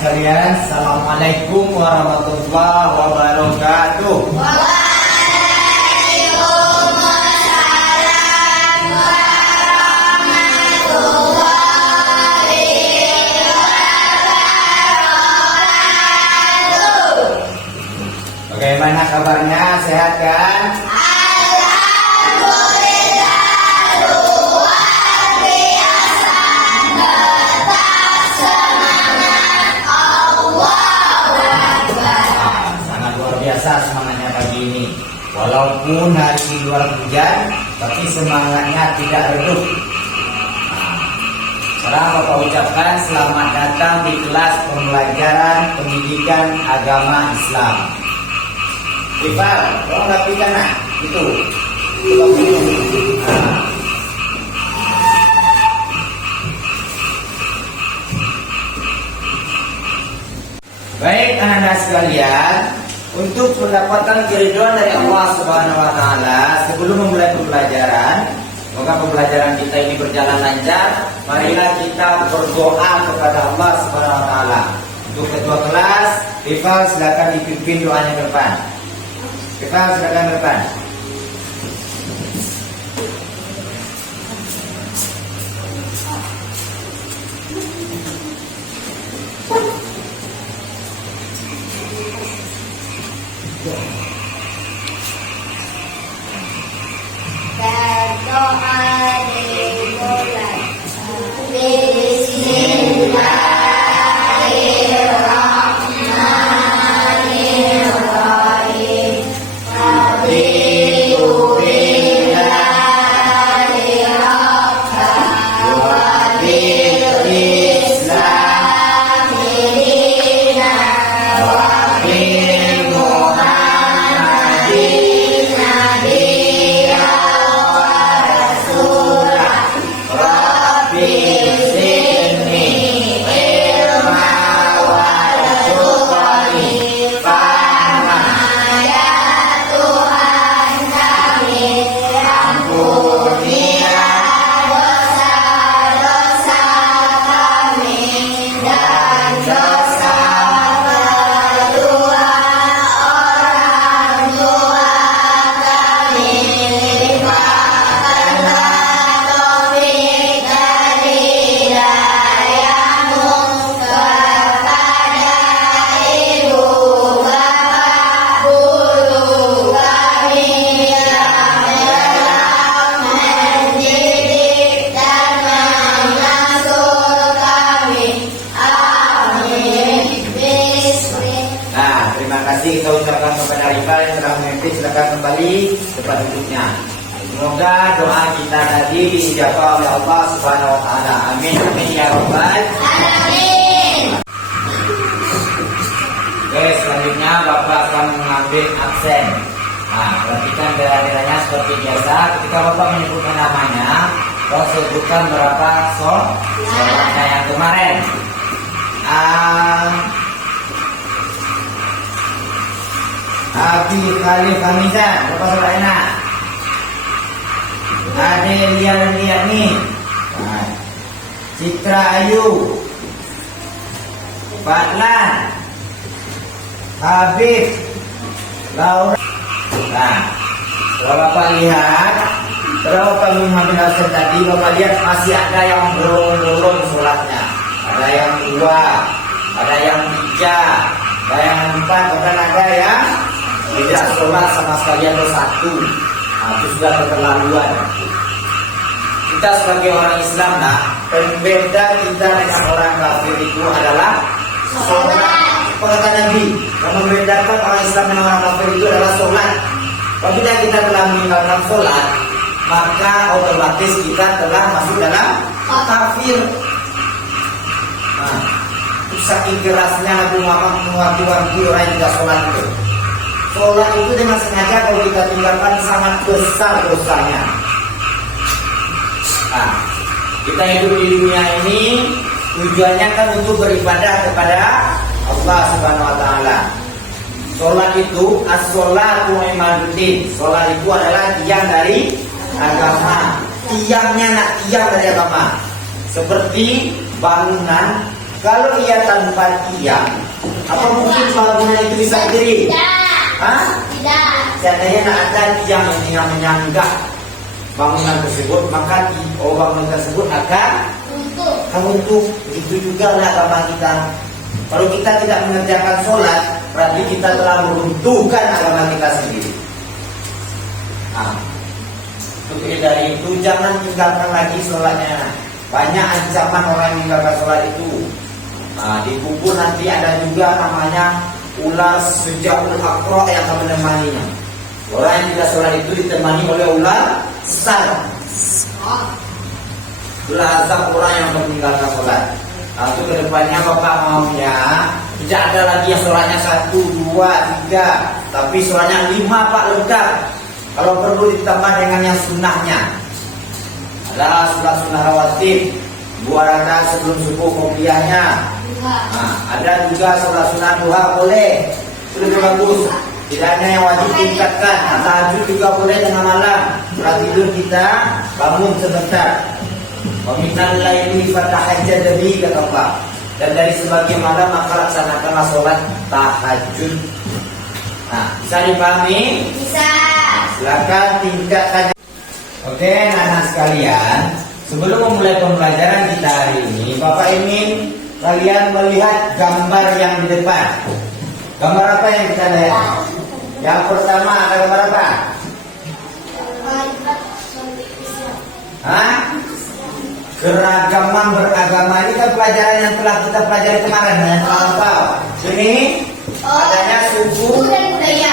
sekalian, Assalamualaikum warahmatullahi wabarakatuh. Waalaikumsalam warahmatullahi wabarakatuh. Bagaimana kabarnya? Sehat kan? Semangatnya pagi ini, walaupun hari di luar hujan, tapi semangatnya tidak redup. Sekarang Bapak ucapkan selamat datang di kelas pembelajaran pendidikan agama Islam. Rifal, tolong rapikan itu. Baik anak-anak sekalian, untuk mendapatkan keridhaan dari Allah Subhanahu wa taala, sebelum memulai pembelajaran, semoga pembelajaran kita ini berjalan lancar. Marilah kita berdoa kepada Allah Subhanahu wa taala. Untuk ketua kelas, Rifal silakan dipimpin doanya ke depan. Rifal silakan ke depan. Berdoa dimulai. Bismillahirrahmanirrahim. Raditu billahi rabban wa bil islami dinan wa bil Muhammadin nabiyyan kita ucapkan kepada Rifal yang telah memimpin. Silakan kembali tempat duduknya. Semoga doa kita tadi diijabah oleh Allah Subhanahu wa taala. Amin. Amin ya rabbal alamin. Oke, selanjutnya Bapak akan mengambil absen. Nah, perhatikan daerah-daerahnya seperti biasa. Ketika Bapak menyebutkan namanya, Bapak sebutkan berapa sholatnya yang kemarin. Abi Khalif Hamizah, Bapak saudara enak. Adelia nih. Citra Ayu, Fatlan, Habib, Laura. Nah, kalau Bapak lihat, kalau Bapak mengambil absen tadi, Bapak lihat masih ada yang belum sholatnya. Ada yang 2, ada yang 3, ada yang 4, bahkan ada yang tidak sholat sama sekali atau 1. Nah, itu sudah keterlaluan. Kita sebagai orang Islam, pembeda kita dengan orang kafir itu adalah sholat. Kata Nabi, yang membedakan orang Islam dengan orang kafir itu adalah sholat. Apabila kita telah meninggalkan sholat, maka otomatis kita telah masuk dalam kafir. Nah, saking kerasnya Nabi Muhammad menguati-wanti orang yang tidak sholat itu. Sholat itu dengan sengaja kalau kita tinggalkan sangat besar dosanya. Nah, kita hidup di dunia ini tujuannya kan untuk beribadah kepada Allah Subhanahu wa taala. Sholat itu as-sholatu imaduddin. Sholat itu adalah tiang dari agama. Tiang dari agama. Seperti bangunan Kalau ia tanpa tiang, apa mungkin bangunan itu bisa berdiri? Tidak. Hah? Tidak. Seandainya ada tiang yang menyangga bangunan tersebut, maka bangunan tersebut akan runtuh. Begitu juga lah agama kita. Kalau kita tidak mengerjakan sholat, berarti kita telah meruntuhkan agama kita sendiri. Nah, dari itu jangan tinggalkan lagi sholatnya. Banyak ancaman orang yang meninggalkan sholat itu. Nah, di kubur nanti ada juga namanya ular sejaul akro yang akan menemaninya. Orang yang tidak sholat itu ditemani oleh ular besar. Itulah azab orang yang meninggalkan sholat. Nah, itu kedepannya Bapak maunya tidak ada lagi yang sholatnya 1, 2, 3, tapi sholatnya 5 Pak, lengkap. Kalau perlu ditambah dengan yang sunnahnya. Ada sunnah rawatib 2 rakaat sebelum subuh kopiahnya. Nah, ada juga sholat sunnah duha boleh. Itu lebih bagus. Tidak hanya yang wajib tingkatkan. Nah, tahajud juga boleh tengah malam. Setelah tidur kita bangun sebentar. Waminal laili fatahajjad bihi kata Allah. Dan dari sebagian malam maka laksanakanlah sholat tahajud. Nah, bisa dipahami? Bisa. Silakan tingkatkan. Oke, anak-anak sekalian, sebelum memulai pembelajaran kita hari ini, Bapak ingin kalian melihat gambar yang di depan. Gambar apa yang kita lihat? Yang pertama ada gambar apa? Hah? Keragaman beragama. Ini kan pelajaran yang telah kita pelajari kemarin, yang telah tahu. Ini adanya suku dan budaya.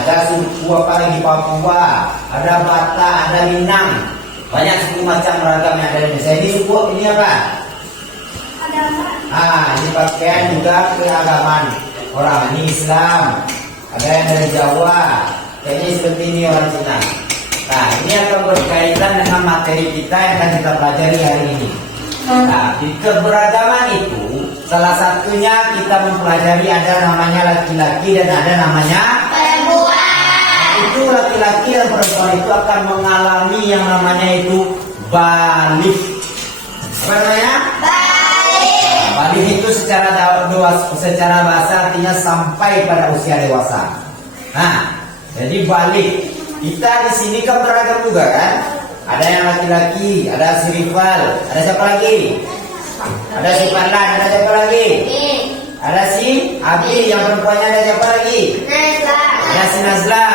ada suku apa lagi Papua, ada Batak, ada Minang, banyak suku macam beragam yang ada di Indonesia. Ini suku ini apa? Ini pakaian juga keagamaan orang. Ini Islam, ada yang dari Jawa, kayaknya seperti ini orang Cina. Nah, ini akan berkaitan dengan materi kita yang akan kita pelajari hari ini. Nah, di keberagaman itu salah satunya kita mempelajari ada namanya laki-laki dan ada namanya Perempuan. itu laki-laki dan perempuan itu akan mengalami yang namanya itu balik. Apa namanya? Balik. Balik itu secara bahasa artinya sampai pada usia dewasa. Nah, jadi balik. Kita di sini kan beragam juga kan? Ada yang laki-laki, ada si Rival, ada siapa lagi? Ada si Parlan, ada siapa lagi? Ada si Abi, yang perempuannya ada siapa lagi? Ada si Nazla.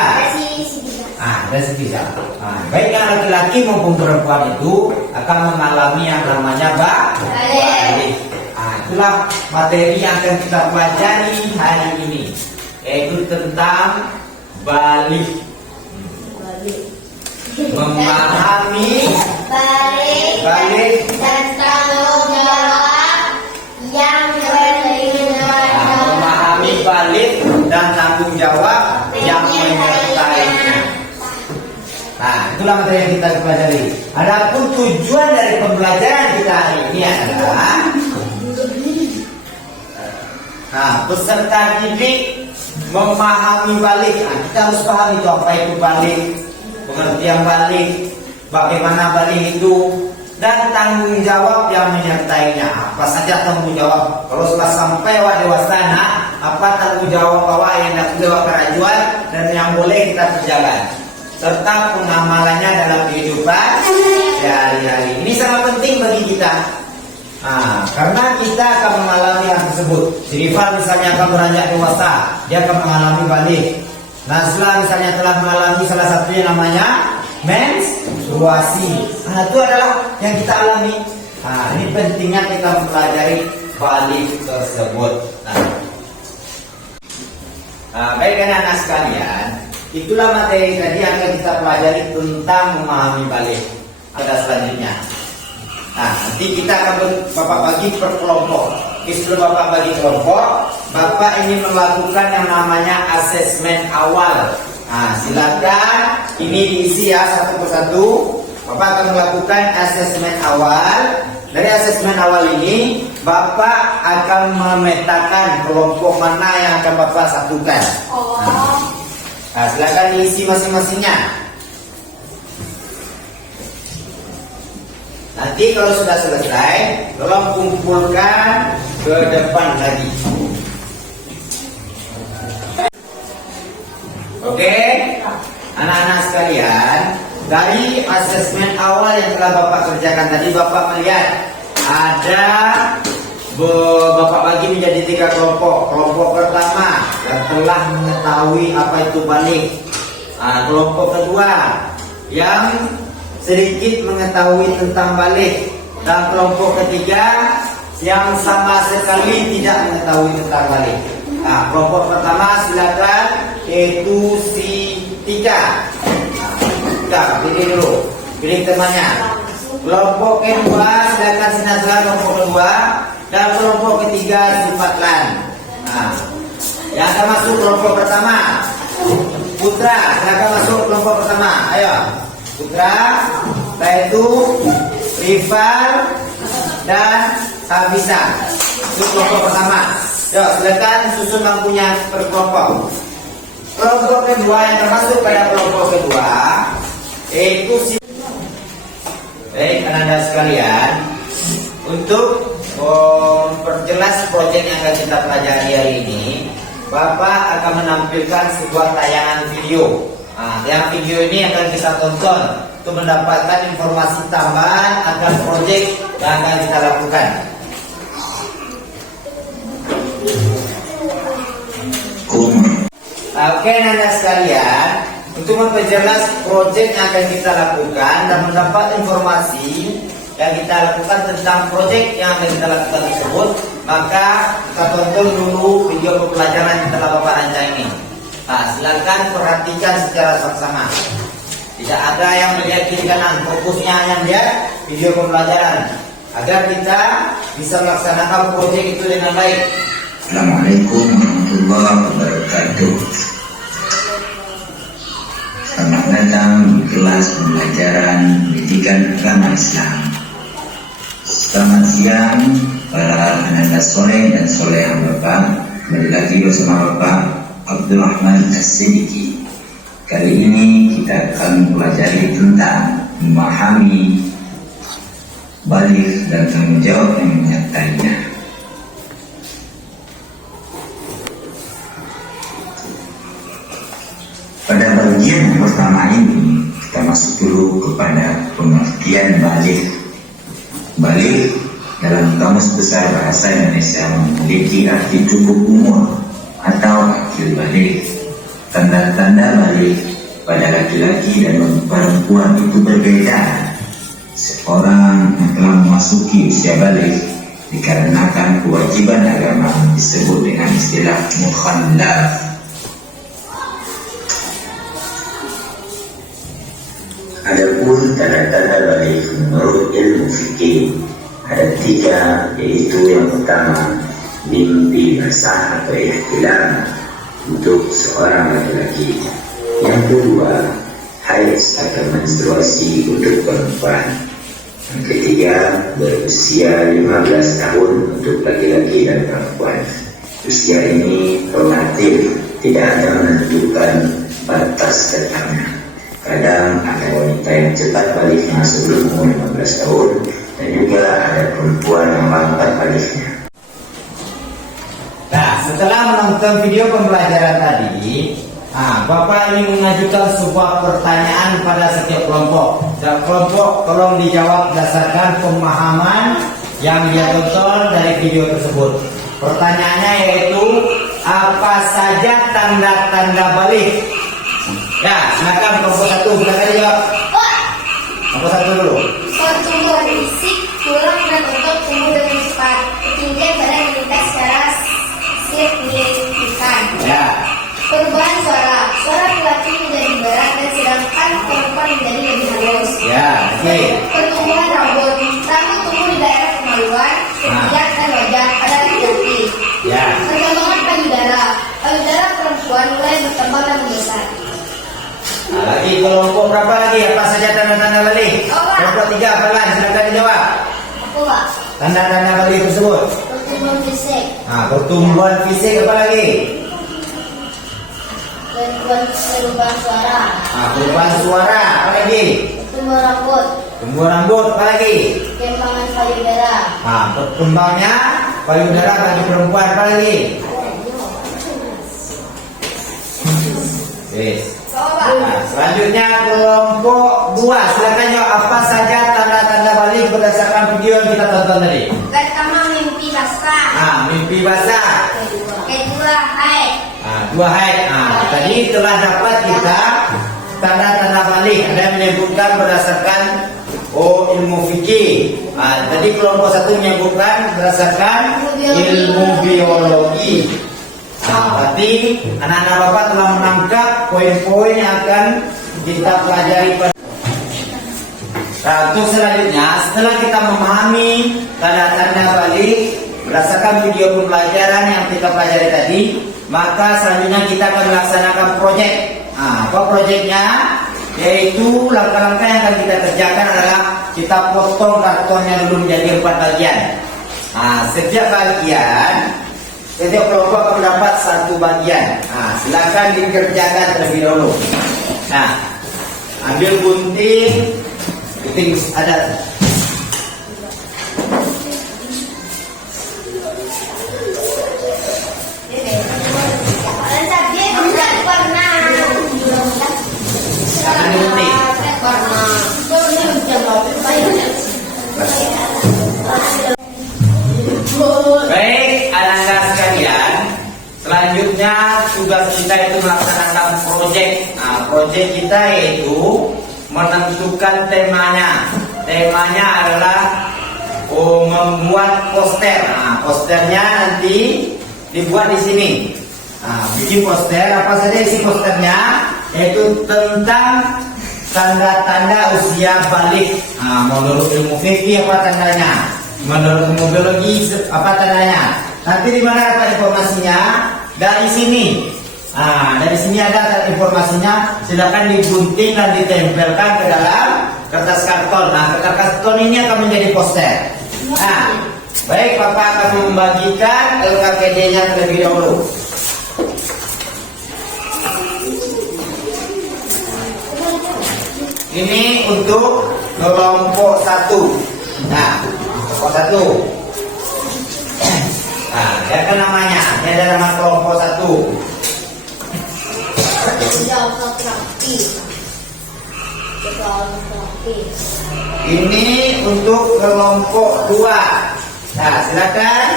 Ada si Bisa. Baik yang laki-laki maupun perempuan itu akan mengalami yang namanya balik. Itulah materi yang akan kita pelajari hari ini, yaitu tentang balik. Memahami balik dan tanggung jawab yang menyertainya. Memahami balik dan tanggung jawab yang menyertainya. Nah, itulah materi yang kita pelajari. Adapun tujuan dari pembelajaran kita hari ini adalah peserta didik memahami balik. Kita harus paham itu apa itu balik, pengertian balik, bagaimana balik itu, dan tanggung jawab yang menyertainya. Apa saja tanggung jawab? Kalau sudah sampai dewasa, apa tanggung jawab awak yang dapat jawab kerajuan dan yang boleh kita kerjakan, serta pengamalannya dalam kehidupan sehari-hari. Ini sangat penting bagi kita. Karena kita akan mengalami hal tersebut. Si Rival misalnya akan beranjak dewasa, dia akan mengalami balik. Nazla misalnya telah mengalami salah satunya namanya menstruasi. Itu adalah yang kita alami. Ini pentingnya kita mempelajari balik tersebut. Baik anak-anak sekalian, itulah materi tadi yang akan kita pelajari tentang memahami balik. Ada selanjutnya. Nanti kita akan Bapak bagi per kelompok. Sebelum Bapak bagi kelompok, Bapak ingin melakukan yang namanya asesmen awal. Silakan ini diisi ya satu persatu. Bapak akan melakukan asesmen awal. Dari asesmen awal ini, Bapak akan memetakan kelompok mana yang akan Bapak satukan. Silakan diisi masing-masingnya. Nanti kalau sudah selesai, tolong kumpulkan ke depan lagi. Oke, anak-anak sekalian, dari asesmen awal yang telah Bapak kerjakan tadi, Bapak melihat ada Bapak bagi menjadi 3 kelompok. Kelompok pertama yang telah mengetahui apa itu balik. Kelompok kedua yang sedikit mengetahui tentang balik, dan kelompok ketiga yang sama sekali tidak mengetahui tentang balik. Kelompok pertama silakan, yaitu si Tika. Tika, pilih dulu, pilih temannya. Kelompok kedua silakan si Nazla, kelompok kedua, dan kelompok ketiga si Fatlan. Yang akan masuk kelompok pertama, Putra, silakan masuk kelompok pertama. Ayo, Putra, yaitu Rifal dan Habisa. Itu kelompok pertama. Yuk, silakan susun lampunya per kelompok. Kelompok kedua yang termasuk pada kelompok kedua, yaitu si. Baik, anak-anak sekalian, untuk memperjelas proyek yang akan kita pelajari hari ini, Bapak akan menampilkan sebuah tayangan video. Yang video ini akan kita tonton untuk mendapatkan informasi tambahan akan proyek yang akan kita lakukan. Oke, anak-anak sekalian, untuk memperjelas proyek yang akan kita lakukan dan mendapat informasi yang kita lakukan tentang proyek yang akan kita lakukan tersebut, maka kita tonton dulu video pembelajaran yang telah Bapak rancang ini. Silakan perhatikan secara saksama. Tidak ada yang melihat kiri kanan, fokusnya hanya melihat video pembelajaran agar kita bisa melaksanakan proyek itu dengan baik. Assalamualaikum warahmatullahi wabarakatuh. Selamat datang di kelas pembelajaran pendidikan agama Islam. Selamat siang para anak-anak soleh dan soleha Bapak. Kembali lagi bersama Bapak Abdul Rahman As-Siddiqi. Kali ini kita akan mempelajari tentang memahami balik dan tanggung jawab yang menyertainya. Pada bagian yang pertama ini, kita masuk dulu kepada pengertian balik. Balik dalam Kamus Besar Bahasa Indonesia memiliki arti cukup umum atau akil balik. Tanda-tanda balik pada laki-laki dan perempuan itu berbeda. Seorang yang telah memasuki usia balik dikarenakan kewajiban agama disebut dengan istilah mukhallaf. Adapun tanda-tanda balik menurut ilmu fikih ada 3, yaitu yang pertama mimpi basah atau ihtilam untuk seorang laki-laki, yang kedua haid atau menstruasi untuk perempuan, yang ketiga berusia 15 tahun untuk laki-laki dan perempuan. Usia ini relatif, tidak ada menentukan batas tetapnya. Kadang ada wanita yang cepat baliknya sebelum umur 15 tahun, dan juga ada perempuan yang lambat baliknya. Setelah menonton video pembelajaran tadi, Bapak ingin mengajukan sebuah pertanyaan pada setiap kelompok. Setiap kelompok tolong dijawab berdasarkan pemahaman yang dia tonton dari video tersebut. Pertanyaannya yaitu, apa saja tanda-tanda balik? Ya, silakan kelompok 1, silakan jawab. Kelompok 1 dulu. Pertumbuhan fisik, tulang dan otot tumbuh dengan cepat. Ketinggian badan meningkat secara signifikan. Ya. Perubahan suara, suara laki menjadi berat dan sedangkan perempuan menjadi lebih halus. Ya, oke. Pertumbuhan rambut, rambut tumbuh di daerah kemaluan, ketiak dan wajah pada laki-laki. Ya. Perkembangan payudara, payudara perempuan mulai berkembang dan membesar. Lagi kelompok berapa lagi? Apa saja tanda-tanda balik? Kelompok 3, apa lagi? Silakan dijawab. Aku Pak. Tanda-tanda balik tersebut. Pertumbuhan fisik, Pertumbuhan fisik apa lagi? perubahan suara, Perubahan suara apa lagi? pertumbuhan rambut, Tumbuh rambut apa lagi? payudara. Nah, berkembangnya payudara bagi perempuan apa lagi? Yes. Nah, selanjutnya kelompok 2. Silakan jawab apa saja tanda-tanda balik berdasarkan video yang kita tonton tadi. Pertama, mimpi basah. Nah, mimpi basah. Kedua, haid. Nah, 2 haid. Nah, tadi telah dapat kita tanda-tanda balik. Ada yang menyebutkan berdasarkan ilmu fikih. Nah, tadi kelompok 1 menyebutkan berdasarkan ilmu biologi. Nah, berarti anak-anak Bapak telah menangkap poin-poin yang akan kita pelajari. Nah, untuk selanjutnya, setelah kita memahami tanda-tanda balik berdasarkan video pembelajaran yang kita pelajari tadi, maka selanjutnya kita akan melaksanakan proyek. Nah, apa proyeknya? Yaitu langkah-langkah yang akan kita kerjakan adalah kita potong kartonnya dulu menjadi 4 bagian. Nah, setiap kelompok akan mendapat 1 bagian. Nah, silakan dikerjakan terlebih dahulu. Nah, ambil gunting ada. Baik, anak-anak sekalian, selanjutnya tugas kita itu melaksanakan proyek. Nah, proyek kita yaitu menentukan temanya. Temanya adalah membuat poster. Nah, posternya nanti dibuat di sini. Nah, bikin poster, apa saja isi posternya? Yaitu tentang tanda-tanda usia balik. Nah, menurut ilmu fikih apa tandanya? Menurut ilmu biologi apa tandanya? Nanti di mana dapat informasinya? Dari sini. Nah, dari sini ada informasinya. Silakan digunting dan ditempelkan ke dalam kertas karton. Nah, kertas karton ini akan menjadi poster. Nah, baik, Bapak akan membagikan LKPD-nya terlebih dahulu. Ini untuk kelompok 1. Nah, kelompok 1. Nah, ya kan namanya. Ini ada nama kelompok 1. Ini untuk kelompok 2. Nah, silakan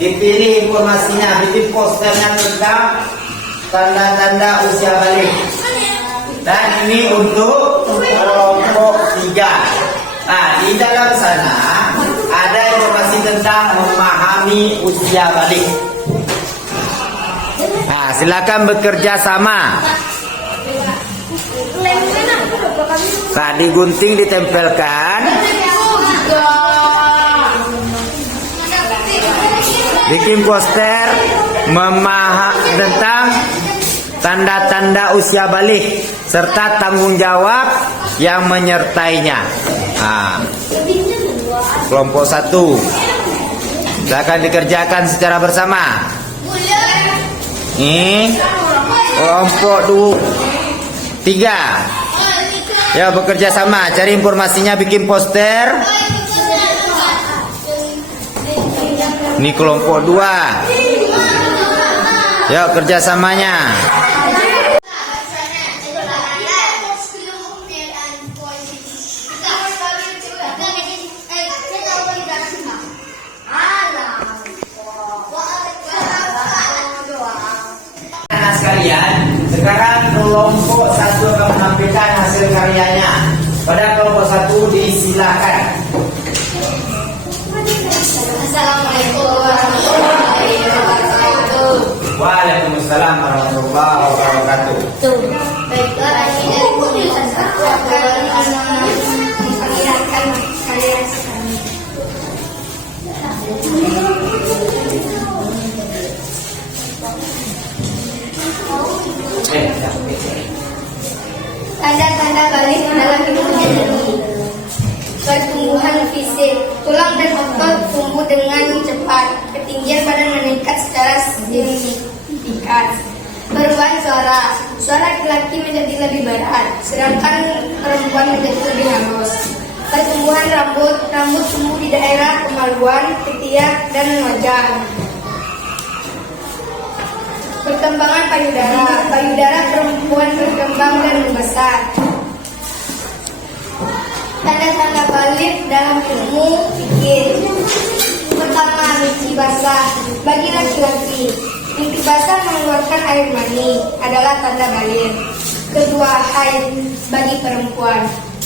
dipilih informasinya, bikin posternya tentang tanda-tanda usia balik. Dan ini untuk kelompok 3. Nah, di dalam sana ada informasi tentang memahami usia balik. Nah, silakan bekerja sama. Nah, digunting, ditempelkan. Bikin poster tentang tanda-tanda usia balik serta tanggung jawab yang menyertainya. Nah, kelompok 1 silakan dikerjakan secara bersama. Ini kelompok 3. Ya, bekerja sama, cari informasinya, bikin poster. Ini kelompok 2. Ya, kerjasamanya. Anak sekalian, sekarang kelompok 1 akan menampilkan hasil karyanya. Pada kelompok 1 disilakan. Assalamualaikum warahmatullahi wabarakatuh. Waalaikumsalam warahmatullahi wabarakatuh. Baiklah, ini dari kelompok 1 akan memperlihatkan karya kami. Tanda-tanda balik dalam hidup menjadi pertumbuhan fisik, tulang dan otot tumbuh dengan cepat, ketinggian badan meningkat secara signifikan, perubahan suara laki-laki menjadi lebih berat, sedangkan perempuan menjadi lebih halus, Pertumbuhan rambut tumbuh di daerah kemaluan, ketiak, dan wajah. Perkembangan payudara perempuan berkembang dan membesar. Tanda-tanda balik dalam ilmu fikih. Pertama, mimpi basah. Bagi laki-laki, mimpi basah mengeluarkan air mani adalah tanda balik. Kedua, haid bagi perempuan.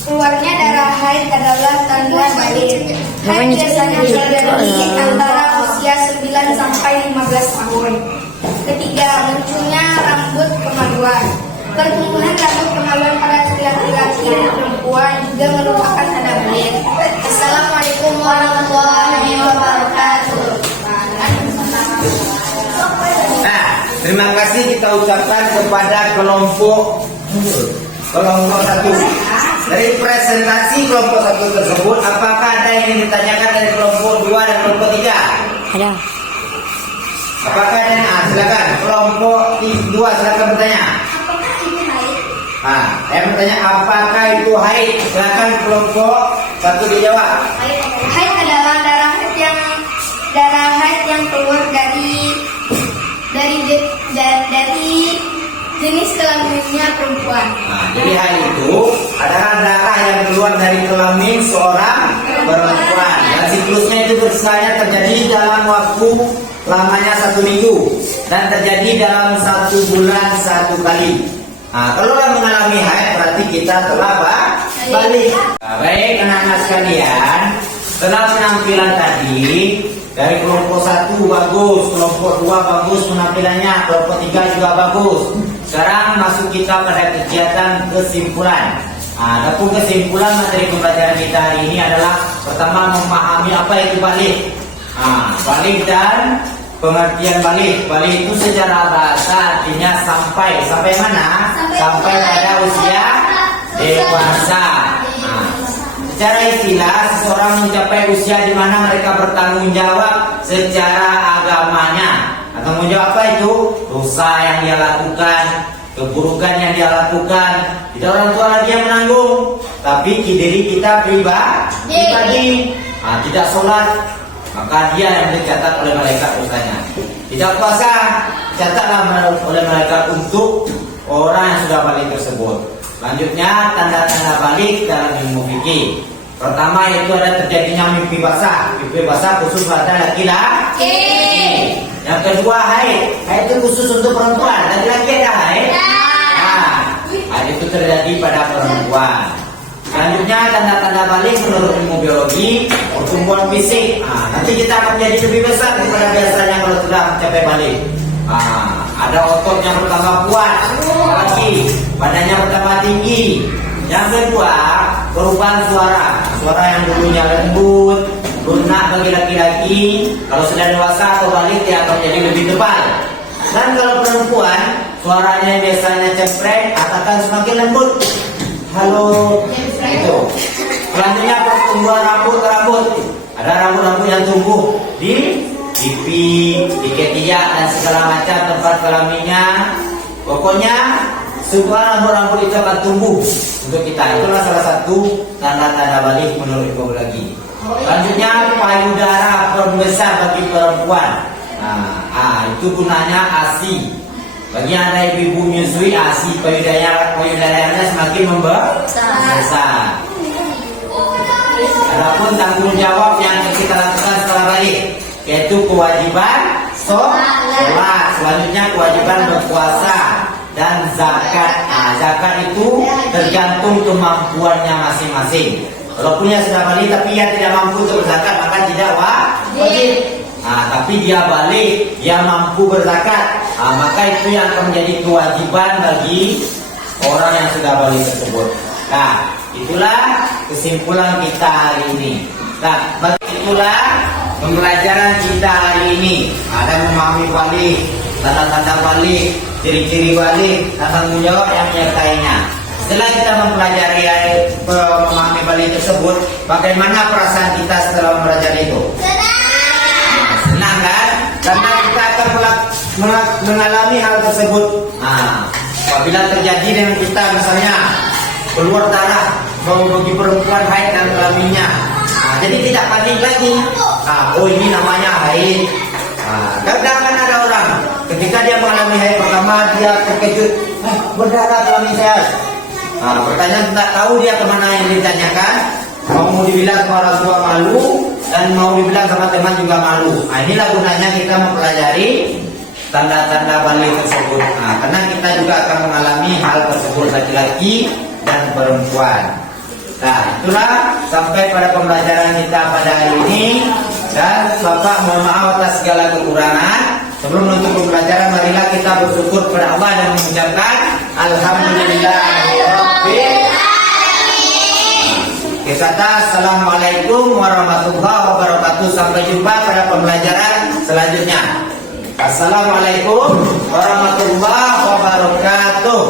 Keluarnya darah haid adalah tanda balik. Haid biasanya terjadi antara usia 9 sampai 15 tahun. Ketiga, munculnya rambut kemaluan. Pertumbuhan rambut kemaluan pada laki-laki dan perempuan juga merupakan tanda balik. Assalamualaikum warahmatullahi wabarakatuh. Nah, terima kasih kita ucapkan kepada kelompok satu. Dari presentasi kelompok satu tersebut, apakah ada yang ingin ditanyakan dari kelompok 2 dan kelompok 3? Ada. Apakah ada yang silakan kelompok 2 silakan bertanya. Saya bertanya apakah itu haid? Silakan kelompok 1 dijawab. Haid adalah darah haid yang keluar dari jenis kelaminnya perempuan. Jadi haid itu adalah darah yang keluar dari kelamin seorang perempuan. Dan siklusnya itu biasanya terjadi dalam waktu lamanya 1 minggu dan terjadi dalam 1 bulan 1 kali. Kalau orang mengalami haid berarti kita telah balik. Baik anak-anak sekalian, setelah penampilan tadi dari kelompok 1 bagus, kelompok 2 bagus penampilannya, kelompok 3 juga bagus. Sekarang masuk kita pada kegiatan kesimpulan. Adapun kesimpulan materi pembelajaran kita hari ini adalah pertama memahami apa itu balik. Balik dan pengertian balik. Balik itu secara bahasa artinya sampai mana? Sampai pada usia dewasa. Secara istilah seseorang mencapai usia di mana mereka bertanggung jawab secara agamanya. Tanggung jawab apa itu? Dosa yang dia lakukan, keburukan yang dia lakukan. Tidak orang tua lagi yang menanggung, tapi diri kita pribadi. Tidak sholat, maka dia yang dicatat oleh malaikat dosanya. Tidak puasa, catatlah oleh malaikat untuk orang yang sudah balik tersebut. Selanjutnya tanda-tanda balik dalam ilmu fikih. Pertama yaitu ada terjadinya mimpi basah. Mimpi basah khusus pada laki-laki. Yang kedua haid. Haid itu khusus untuk perempuan. Laki-laki ada haid. Haid itu terjadi pada perempuan. Selanjutnya tanda-tanda balik menurut ilmu biologi, pertumbuhan fisik. Nanti kita akan menjadi lebih besar daripada biasanya kalau sudah mencapai balik. Ada otot yang bertambah kuat, lagi badannya bertambah tinggi. Yang kedua, perubahan suara yang dulunya lembut, lunak bagi laki-laki, kalau sudah dewasa atau balik dia akan menjadi lebih tebal. Dan kalau perempuan, suaranya biasanya cempreng, katakan semakin lembut. Halo, itu. Selanjutnya pertumbuhan rambut. Ada rambut-rambut yang tumbuh di pipi, di ketiak dan segala macam tempat kelaminnya. Pokoknya semua rambut-rambut itu akan tumbuh untuk kita. Itulah salah satu tanda-tanda balik menurut biologi. Selanjutnya payudara pembesar bagi perempuan. Itu gunanya ASI. Bagi yang ada ibu-ibu menyusui, ASI payudaranya semakin membesar. Adapun tanggung jawab yang kita lakukan setelah balik, yaitu kewajiban sholat. Selanjutnya kewajiban berpuasa dan zakat. Zakat itu tergantung kemampuannya masing-masing. Kalau punya sudah balik tapi ia tidak mampu untuk berzakat, maka tidak wajib. Tapi dia balik, dia mampu berzakat, maka itu yang akan menjadi kewajiban bagi orang yang sudah balik tersebut. Itulah kesimpulan kita hari ini. Itulah pembelajaran kita hari ini. Ada memahami balik, tanda-tanda balik, ciri-ciri balik, tanggung jawab yang menyertainya. Setelah kita mempelajari memahami balik tersebut, bagaimana perasaan kita setelah mempelajari itu? Senang kan? Karena kita akan mengalami hal tersebut. Apabila terjadi dengan kita misalnya keluar darah mau bagi perempuan haid dan kelaminnya. Jadi tidak panik lagi. Oh ini namanya haid. Kadang kan ada orang ketika dia mengalami haid pertama dia terkejut, berdarah kelamin saya. Pertanyaan tidak tahu dia kemana yang ditanyakan. Mau dibilang sama orang tua malu dan mau dibilang sama teman juga malu. Inilah gunanya kita mempelajari tanda-tanda balik tersebut. Karena kita juga akan mengalami hal tersebut laki-laki dan perempuan. Nah, itulah sampai pada pembelajaran kita pada hari ini. Dan Bapak mohon maaf atas segala kekurangan. Sebelum menutup pembelajaran, marilah kita bersyukur kepada Allah dan mengucapkan Alhamdulillahirabbil alamin. Kisata, Assalamualaikum warahmatullahi wabarakatuh. Sampai jumpa pada pembelajaran selanjutnya. Assalamualaikum warahmatullahi wabarakatuh.